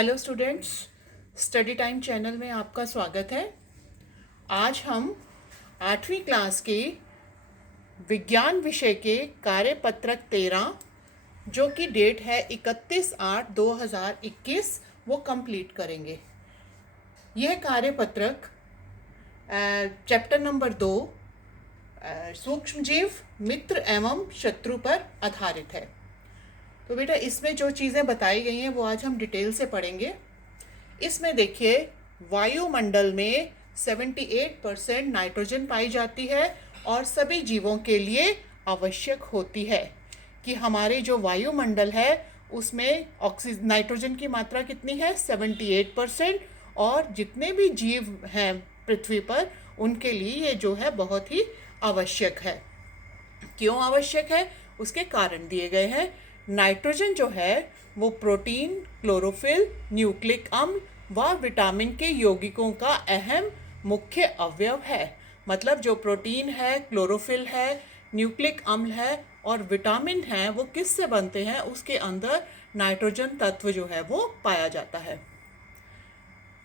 Hello students, study time channel में आपका स्वागत है। आज हम 8वीं क्लास के विज्ञान विषय के कार्यपत्रक 13 जो कि डेट है 31/8/2021 वो कंप्लीट करेंगे। यह कार्यपत्रक चैप्टर नंबर 2 सूक्ष्मजीव मित्र एवं शत्रु पर आधारित है। तो बेटा इसमें जो चीज़ें बताई गई हैं वो आज हम डिटेल से पढ़ेंगे। इसमें देखिए, वायुमंडल में 78% नाइट्रोजन पाई जाती है और सभी जीवों के लिए आवश्यक होती है कि हमारे जो वायुमंडल है उसमें नाइट्रोजन की मात्रा कितनी है, 78%। और जितने भी जीव हैं पृथ्वी पर उनके लिए ये जो है बहुत ही आवश्यक है। क्यों आवश्यक है, उसके कारण दिए गए हैं। नाइट्रोजन जो है वो प्रोटीन, क्लोरोफिल, न्यूक्लिक अम्ल व विटामिन के यौगिकों का अहम मुख्य अवयव है। मतलब जो प्रोटीन है, क्लोरोफिल है, न्यूक्लिक अम्ल है और विटामिन है वो किससे बनते हैं, उसके अंदर नाइट्रोजन तत्व जो है वो पाया जाता है।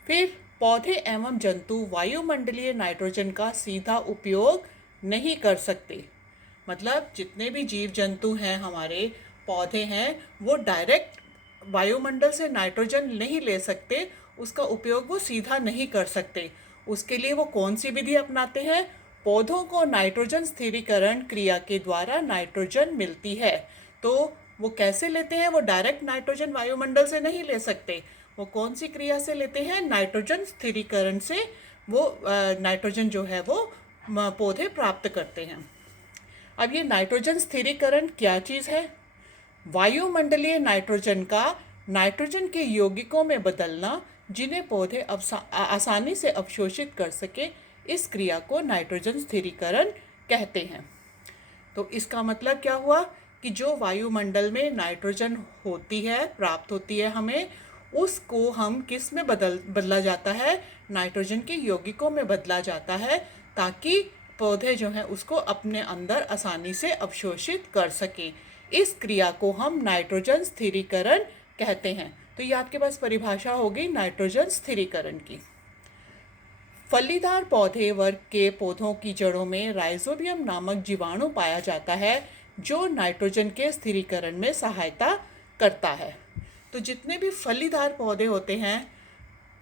फिर पौधे एवं जंतु वायुमंडलीय नाइट्रोजन का सीधा उपयोग नहीं कर सकते। मतलब जितने भी जीव जंतु हैं, हमारे पौधे हैं, वो डायरेक्ट वायुमंडल से नाइट्रोजन नहीं ले सकते, उसका उपयोग वो सीधा नहीं कर सकते। उसके लिए वो कौन सी विधि अपनाते हैं? पौधों को नाइट्रोजन स्थिरीकरण क्रिया के द्वारा नाइट्रोजन मिलती है। तो वो कैसे लेते हैं? वो डायरेक्ट नाइट्रोजन वायुमंडल से नहीं ले सकते। वो कौन सी क्रिया से लेते हैं? नाइट्रोजन स्थिरीकरण से वो नाइट्रोजन जो है वो पौधे प्राप्त करते हैं। अब ये नाइट्रोजन स्थिरीकरण क्या चीज़ है? वायुमंडलीय नाइट्रोजन का नाइट्रोजन के यौगिकों में बदलना, जिन्हें पौधे आसानी से अवशोषित कर सके, इस क्रिया को नाइट्रोजन स्थिरीकरण कहते हैं। तो इसका मतलब क्या हुआ कि जो वायुमंडल में नाइट्रोजन होती है, प्राप्त होती है हमें, उसको हम किस में बदला जाता है? नाइट्रोजन के यौगिकों में बदला जाता है, ताकि पौधे जो हैं उसको अपने अंदर आसानी से अवशोषित कर सके। इस क्रिया को हम नाइट्रोजन स्थिरीकरण कहते हैं। तो ये आपके पास परिभाषा होगी नाइट्रोजन स्थिरीकरण की। फलीदार पौधे वर्ग के पौधों की जड़ों में राइजोबियम नामक जीवाणु पाया जाता है, जो नाइट्रोजन के स्थिरीकरण में सहायता करता है। तो जितने भी फलीदार पौधे होते हैं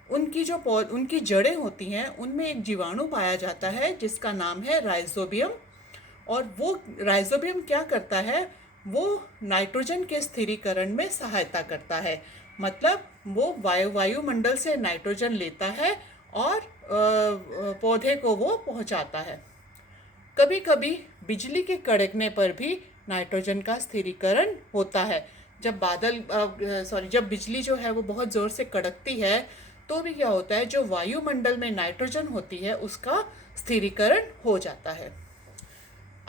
उनकी जड़ें होती हैं, उनमें एक जीवाणु पाया जाता है जिसका नाम है राइजोबियम। और वो राइजोबियम क्या करता है? वो नाइट्रोजन के स्थिरीकरण में सहायता करता है। मतलब वो वायुमंडल से नाइट्रोजन लेता है और पौधे को वो पहुंचाता है। कभी कभी बिजली के कड़कने पर भी नाइट्रोजन का स्थिरीकरण होता है। जब बिजली जो है वो बहुत ज़ोर से कड़कती है तो भी क्या होता है, जो वायुमंडल में नाइट्रोजन होती है उसका स्थिरीकरण हो जाता है।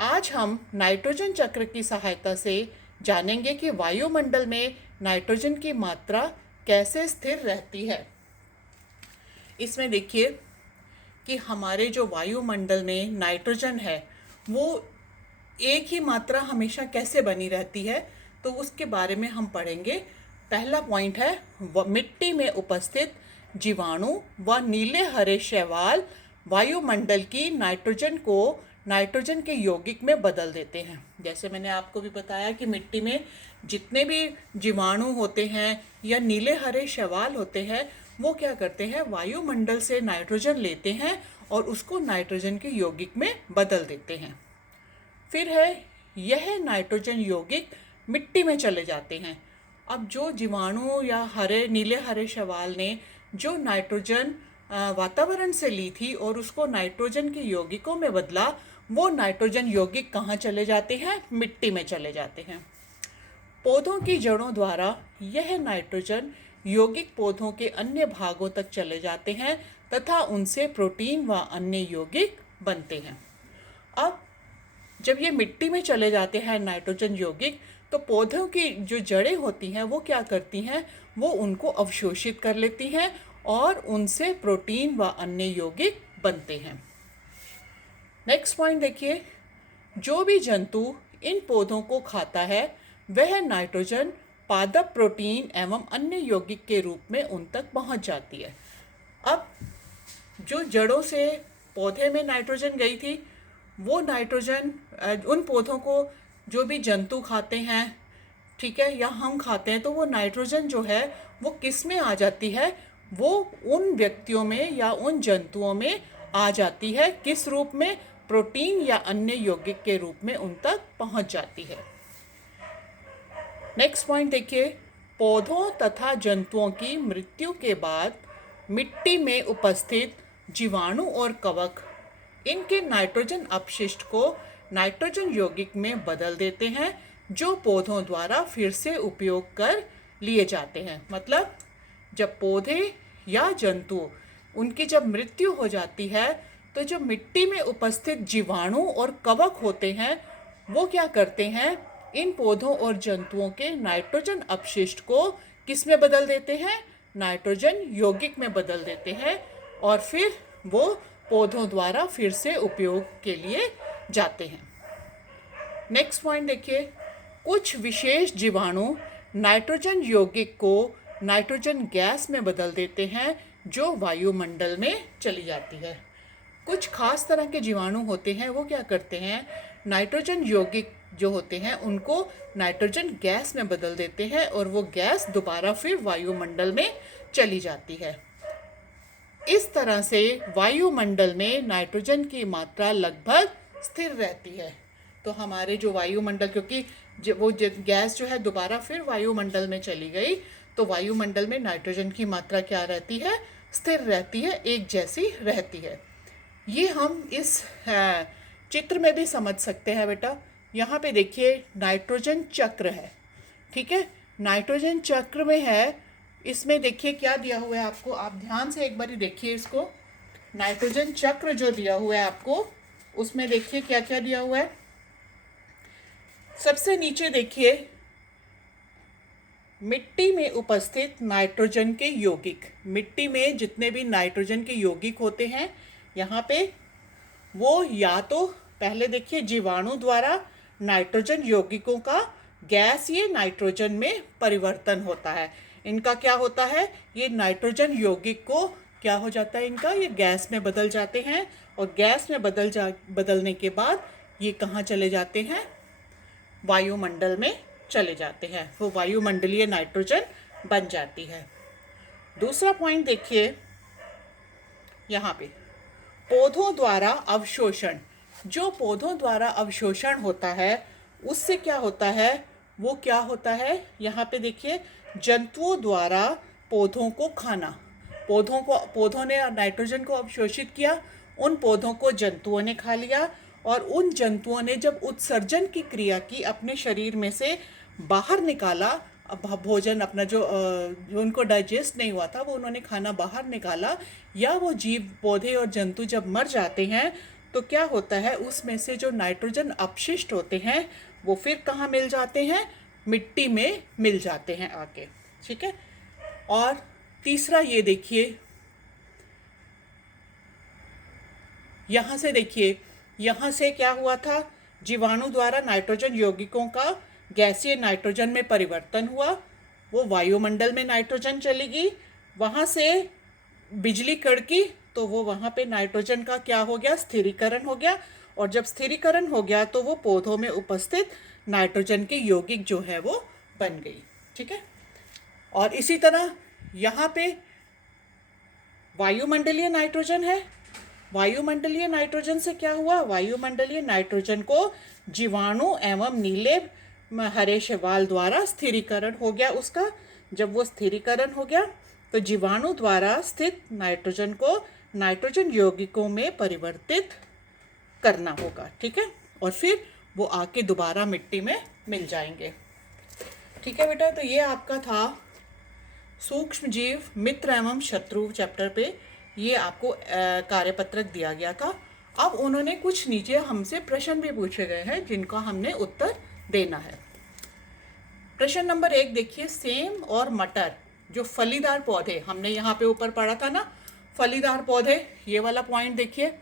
आज हम नाइट्रोजन चक्र की सहायता से जानेंगे कि वायुमंडल में नाइट्रोजन की मात्रा कैसे स्थिर रहती है। इसमें देखिए कि हमारे जो वायुमंडल में नाइट्रोजन है वो एक ही मात्रा हमेशा कैसे बनी रहती है, तो उसके बारे में हम पढ़ेंगे। पहला पॉइंट है, मिट्टी में उपस्थित जीवाणु व नीले हरे शैवाल वायुमंडल की नाइट्रोजन के यौगिक में बदल देते हैं। जैसे मैंने आपको भी बताया कि मिट्टी में जितने भी जीवाणु होते हैं या नीले हरे शैवाल होते हैं, वो क्या करते हैं? वायुमंडल से नाइट्रोजन लेते हैं और उसको नाइट्रोजन के यौगिक में बदल देते हैं। फिर है, यह नाइट्रोजन यौगिक मिट्टी में चले जाते हैं। अब जो जीवाणु या नीले हरे शैवाल ने जो नाइट्रोजन वातावरण से ली थी और उसको नाइट्रोजन के यौगिकों में बदला, वो नाइट्रोजन यौगिक कहाँ चले जाते हैं? मिट्टी में चले जाते हैं। पौधों की जड़ों द्वारा यह नाइट्रोजन यौगिक पौधों के अन्य भागों तक चले जाते हैं तथा उनसे प्रोटीन व अन्य यौगिक बनते हैं। अब जब ये मिट्टी में चले जाते हैं नाइट्रोजन यौगिक, तो पौधों की जो जड़ें होती हैं वो क्या करती हैं? वो उनको अवशोषित कर लेती हैं और उनसे प्रोटीन व अन्य यौगिक बनते हैं। नेक्स्ट पॉइंट देखिए, जो भी जंतु इन पौधों को खाता है वह नाइट्रोजन पादप प्रोटीन एवं अन्य यौगिक के रूप में उन तक पहुंच जाती है। अब जो जड़ों से पौधे में नाइट्रोजन गई थी, वो नाइट्रोजन उन पौधों को जो भी जंतु खाते हैं, ठीक है, या हम खाते हैं, तो वो नाइट्रोजन जो है वो किस में आ जाती है, वो उन व्यक्तियों में या उन जंतुओं में आ जाती है। किस रूप में? प्रोटीन या अन्य यौगिक के रूप में उन तक पहुंच जाती है। नेक्स्ट पॉइंट देखिए, पौधों तथा जंतुओं की मृत्यु के बाद मिट्टी में उपस्थित जीवाणु और कवक इनके नाइट्रोजन अपशिष्ट को नाइट्रोजन यौगिक में बदल देते हैं, जो पौधों द्वारा फिर से उपयोग कर लिए जाते हैं। मतलब जब पौधे या जंतु उनकी जब मृत्यु हो जाती है, तो जो मिट्टी में उपस्थित जीवाणु और कवक होते हैं, वो क्या करते हैं, इन पौधों और जंतुओं के नाइट्रोजन अपशिष्ट को किस में बदल देते हैं? नाइट्रोजन यौगिक में बदल देते हैं, और फिर वो पौधों द्वारा फिर से उपयोग के लिए जाते हैं। नेक्स्ट पॉइंट देखिए, कुछ विशेष जीवाणु नाइट्रोजन यौगिक को नाइट्रोजन गैस में बदल देते हैं, जो वायुमंडल में चली जाती है। कुछ खास तरह के जीवाणु होते हैं, वो क्या करते हैं, नाइट्रोजन यौगिक जो होते हैं उनको नाइट्रोजन गैस में बदल देते हैं, और वो गैस दोबारा फिर वायुमंडल में चली जाती है। इस तरह से वायुमंडल में नाइट्रोजन की मात्रा लगभग स्थिर रहती है। तो हमारे जो वायुमंडल, क्योंकि वो गैस जो है दोबारा फिर वायुमंडल में चली गई, तो वायुमंडल में नाइट्रोजन की मात्रा क्या रहती है? स्थिर रहती है, एक जैसी रहती है। ये हम इस चित्र में भी समझ सकते हैं बेटा। यहाँ पे देखिए नाइट्रोजन चक्र है, ठीक है, नाइट्रोजन चक्र में है। इसमें देखिए क्या दिया हुआ है आपको, आप ध्यान से एक बार देखिए इसको। नाइट्रोजन चक्र जो दिया हुआ है आपको, उसमें देखिए क्या क्या दिया हुआ है। सबसे नीचे देखिए, मिट्टी में उपस्थित नाइट्रोजन के यौगिक, मिट्टी में जितने भी नाइट्रोजन के यौगिक होते हैं यहाँ पे, वो या तो पहले देखिए जीवाणु द्वारा नाइट्रोजन यौगिकों का गैसीय नाइट्रोजन में परिवर्तन होता है। इनका क्या होता है, ये नाइट्रोजन यौगिक को क्या हो जाता है, इनका ये गैस में बदल जाते हैं, और गैस में बदलने के बाद ये कहाँ चले जाते हैं? वायुमंडल में चले जाते हैं, वो वायुमंडलीय नाइट्रोजन बन जाती है। दूसरा पॉइंट देखिए यहाँ पे, पौधों द्वारा अवशोषण। जो पौधों द्वारा अवशोषण होता है उससे क्या होता है, वो क्या होता है, यहाँ पे देखिए, जंतुओं द्वारा पौधों को खाना। पौधों ने नाइट्रोजन को अवशोषित किया, उन पौधों को जंतुओं ने खा लिया, और उन जंतुओं ने जब उत्सर्जन की क्रिया की, अपने शरीर में से बाहर निकाला भोजन अपना, जो उनको डाइजेस्ट नहीं हुआ था, वो उन्होंने खाना बाहर निकाला, या वो जीव पौधे और जंतु जब मर जाते हैं, तो क्या होता है, उसमें से जो नाइट्रोजन अपशिष्ट होते हैं वो फिर कहाँ मिल जाते हैं? मिट्टी में मिल जाते हैं आके, ठीक है। और तीसरा ये देखिए, यहाँ से देखिए, यहाँ से क्या हुआ था, जीवाणु द्वारा नाइट्रोजन यौगिकों का गैसीय नाइट्रोजन में परिवर्तन हुआ, वो वायुमंडल में नाइट्रोजन चली गई, वहाँ से बिजली कड़की, तो वो वहाँ पे नाइट्रोजन का क्या हो गया, स्थिरीकरण हो गया, और जब स्थिरीकरण हो गया तो वो पौधों में उपस्थित नाइट्रोजन की यौगिक जो है वो बन गई, ठीक है। और इसी तरह यहाँ पे वायुमंडलीय नाइट्रोजन है, वायुमंडलीय नाइट्रोजन से क्या हुआ, वायुमंडलीय नाइट्रोजन को जीवाणु एवं नीले हरे शैवाल द्वारा स्थिरीकरण हो गया उसका। जब वो स्थिरीकरण हो गया तो जीवाणु द्वारा स्थित नाइट्रोजन को नाइट्रोजन यौगिकों में परिवर्तित करना होगा, ठीक है, और फिर वो आके दोबारा मिट्टी में मिल जाएंगे, ठीक है बेटा। तो ये आपका था सूक्ष्म जीव मित्र एवं शत्रु चैप्टर पे, ये आपको कार्यपत्रक दिया गया था। अब उन्होंने कुछ नीचे हमसे प्रश्न भी पूछे गए हैं जिनका हमने उत्तर देना है। प्रश्न नंबर 1 देखिए, सेम और मटर जो फलीदार पौधे, हमने यहाँ पे ऊपर पढ़ा था ना फलीदार पौधे, ये वाला पॉइंट देखिए,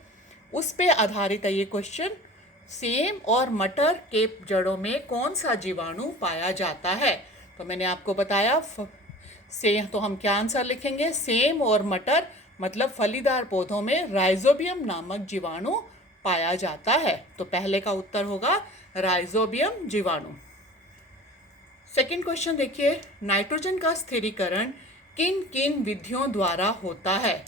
उस पे आधारित है ये क्वेश्चन। सेम और मटर के जड़ों में कौन सा जीवाणु पाया जाता है? तो मैंने आपको बताया से, तो हम क्या आंसर लिखेंगे, सेम और मटर मतलब फलीदार पौधों में राइजोबियम नामक जीवाणु पाया जाता है। तो पहले का उत्तर होगा राइजोबियम जीवाणु। सेकंड क्वेश्चन देखिए, नाइट्रोजन का स्थिरीकरण किन किन विधियों द्वारा होता है।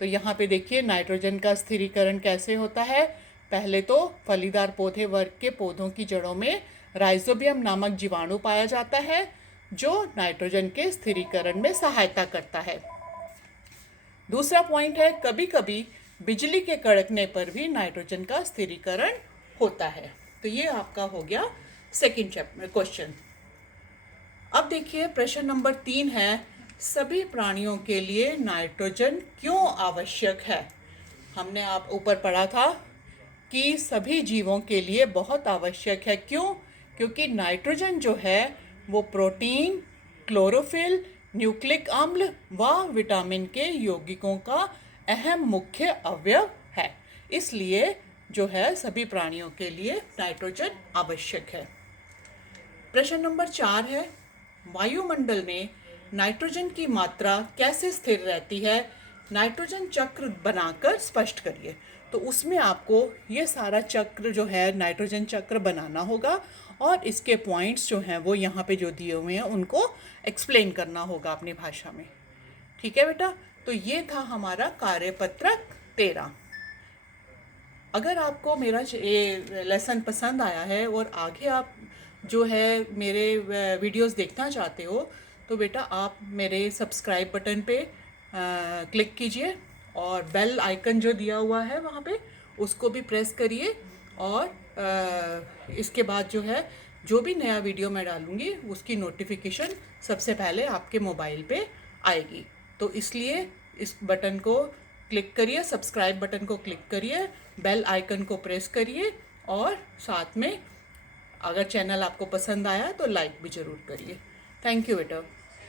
तो यहाँ पे देखिए नाइट्रोजन का स्थिरीकरण कैसे होता है। पहले तो फलीदार पौधे वर्ग के पौधों की जड़ों में राइजोबियम नामक जीवाणु पाया जाता है जो नाइट्रोजन के स्थिरीकरण में सहायता करता है। दूसरा पॉइंट है, कभी कभी बिजली के कड़कने पर भी नाइट्रोजन का स्थिरीकरण होता है। तो ये आपका हो गया सेकंड क्वेश्चन। अब देखिए प्रश्न नंबर 3 है, सभी प्राणियों के लिए नाइट्रोजन क्यों आवश्यक है। हमने आप ऊपर पढ़ा था कि सभी जीवों के लिए बहुत आवश्यक है। क्यों? क्योंकि नाइट्रोजन जो है वो प्रोटीन, क्लोरोफिल, न्यूक्लिक अम्ल व विटामिन के यौगिकों का अहम मुख्य अवयव है। इसलिए जो है सभी प्राणियों के लिए नाइट्रोजन आवश्यक है। प्रश्न नंबर 4 है, वायुमंडल में नाइट्रोजन की मात्रा कैसे स्थिर रहती है, नाइट्रोजन चक्र बनाकर स्पष्ट करिए। तो उसमें आपको ये सारा चक्र जो है नाइट्रोजन चक्र बनाना होगा और इसके पॉइंट्स जो हैं वो यहाँ पे जो दिए हुए हैं उनको एक्सप्लेन करना होगा अपनी भाषा में। ठीक है बेटा, तो ये था हमारा कार्यपत्रक 13। अगर आपको मेरा ये लेसन पसंद आया है और आगे आप जो है मेरे वीडियोस देखना चाहते हो तो बेटा आप मेरे सब्सक्राइब बटन पे क्लिक कीजिए और बेल आइकन जो दिया हुआ है वहाँ पे उसको भी प्रेस करिए और इसके बाद जो है जो भी नया वीडियो मैं डालूँगी उसकी नोटिफिकेशन सबसे पहले आपके मोबाइल पे आएगी। तो इसलिए इस बटन को क्लिक करिए, सब्सक्राइब बटन को क्लिक करिए, बेल आइकन को प्रेस करिए और साथ में अगर चैनल आपको पसंद आया तो लाइक भी ज़रूर करिए। थैंक यू बेटा।